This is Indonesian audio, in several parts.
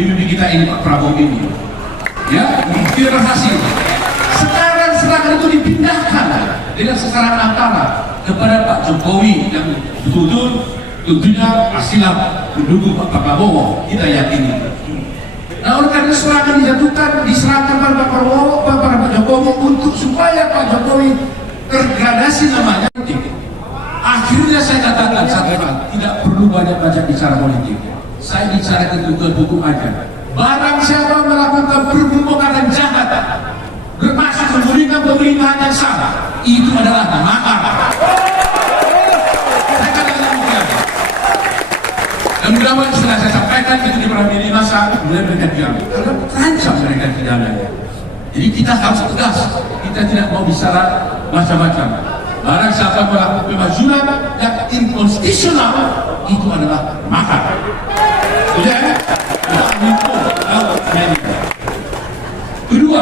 Hidup kita ini Pak Prabowo ini. Ya, terima kasih. Sekarang serangan itu dipindahkan dengan sekarang antara kepada Pak Jokowi yang betul-betul tentunya pastilah mendukung Pak Prabowo, kita yakini. Nah, oleh karena serangan diserahkan pada Pak Prabowo, pada Pak Jokowi untuk supaya Pak Jokowi tergradasi namanya. Akhirnya saya katakan satu hal, tidak perlu banyak-banyak bicara politik. Saya bicara ketentuan hukum aja. Barang siapa melakukan perbuatan jahat, bermaksud memberikan pemerintahan yang salah, itu adalah makar. Saya katakan demikian. Dan mudah-mudahan setelah saya sampaikan itu di media massa, kemudian mereka diam. Karena terancam mereka pidananya. Jadi kita harus tegas. Kita tidak mau bicara macam-macam. Barang siapa melakukan pemajuan yang inkonstitusional, itu adalah makar. Kemudian, kedua,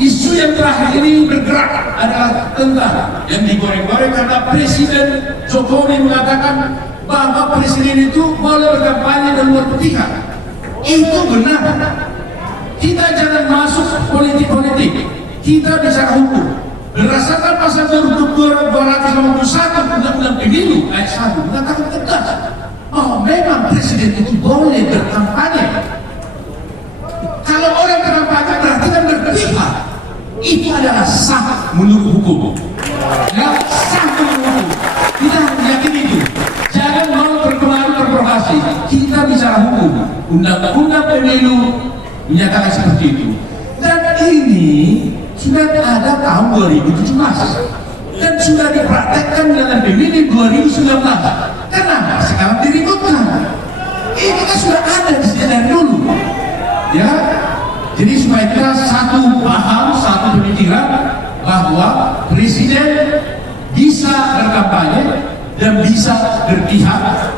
isu yang terakhir ini bergerak adalah tentang yang digoreng-goreng karena Presiden Jokowi mengatakan bahwa Presiden itu boleh berkampanye dan berpihak. Itu benar. Kita jangan masuk politik-politik. Kita bicara hukum. Berdasarkan pasal 251 Undang-Undang Pemilu ayat 1 mengatakan tegas bahwa memang Presiden itu boleh berkampanye. Kalau orang berkampanye berarti kan berpihak. Itu adalah sah menurut hukum. Ya, sah menurut hukum. Kita yakini itu. Jangan mau berpengaruh terprovokasi. Kita bicara hukum. Undang-Undang Pemilu menyatakan seperti itu. Dan ini sudah ada tahun 2017 dan sudah dipraktekkan dalam pemilu 2019. Kenapa sekarang diributkan? Ini kan sudah ada dari dulu, ya. Jadi supaya kita satu paham, satu pemikiran bahwa Presiden bisa berkampanye dan bisa berpihak.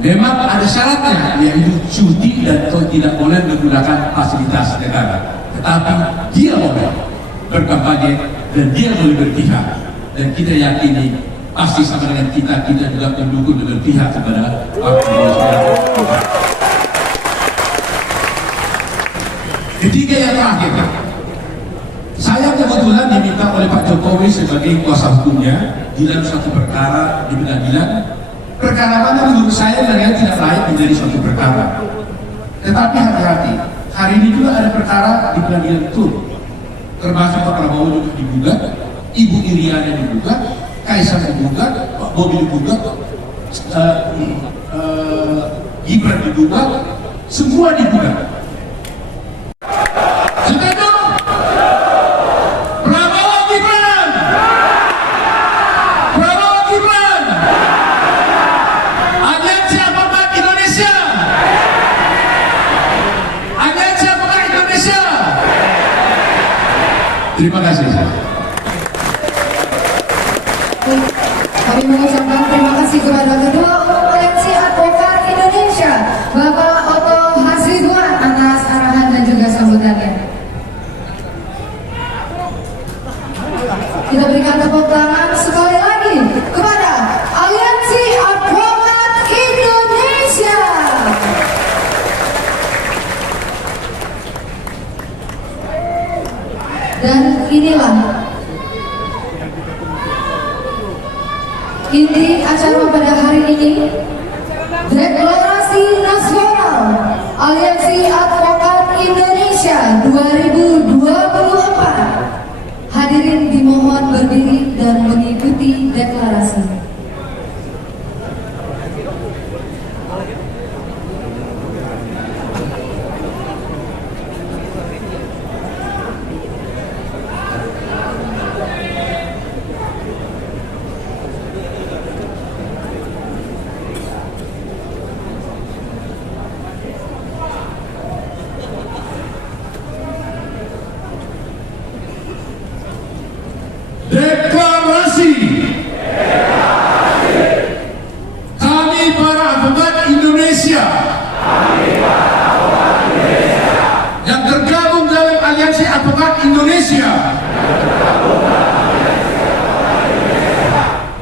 Memang ada syaratnya, yaitu cuti dan tidak boleh menggunakan fasilitas negara. Tetapi dia boleh berkampanye dan dia boleh berpihak. Dan kita yakini pasti sama dengan kita juga mendukung dan berpihak kepada Pak Prabowo. Ketiga yang terakhir, saya kebetulan diminta oleh Pak Jokowi sebagai kuasa hukumnya di dalam suatu perkara di pengadilan. Perkara mana menurut saya tidak layak menjadi suatu perkara. Tetapi hati-hati, hari ini juga ada perkara di pengadilan itu, termasuk Pak Prabowo juga digugat, Ibu Iriana digugat, Kaisang digugat, Pak Bobi digugat, Gibran digugat, semua digugat. Terima kasih. Kami mengucapkan terima kasih kepada Ketua Umum Aliansi Advokat Indonesia, Bapak Otto Hasibuan atas arahan dan juga sambutannya. Kita berikan tepuk tangan sekali lagi kepada Aliansi Advokat Indonesia. Dan inilah inti acara pada hari ini, Deklarasi Nasional Aliansi Advokat Indonesia 2024. Hadirin dimohon berdiri dan mengikuti deklarasi. Deklarasi. Kami para advokat Indonesia yang tergabung dalam Aliansi Advokat Indonesia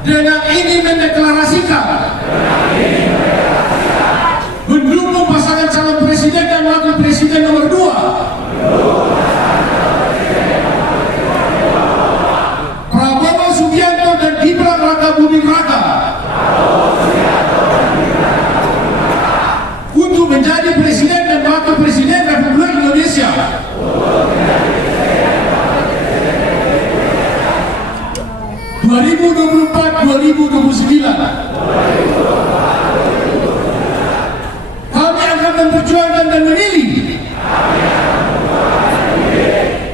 dengan ini mendeklarasikan mendukung pasangan calon presiden dan 2029. Kami akan memperjuangkan dan memilih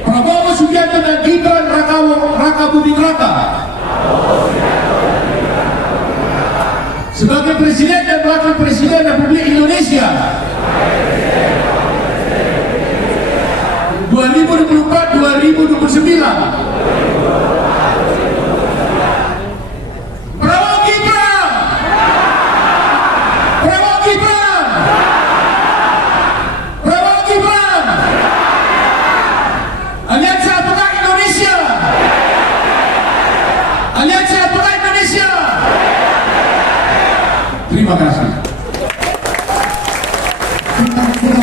Prabowo Subianto dan Gibran Raka Buming Raka sebagai Presiden dan Wakil Presiden Republik Indonesia 2024-2029. Prabowo Gibran! Prabowo Gibran! Prabowo Gibran! Aliansi Advokat Indonesia! Aliansi Advokat Indonesia! Terima kasih. Terima kasih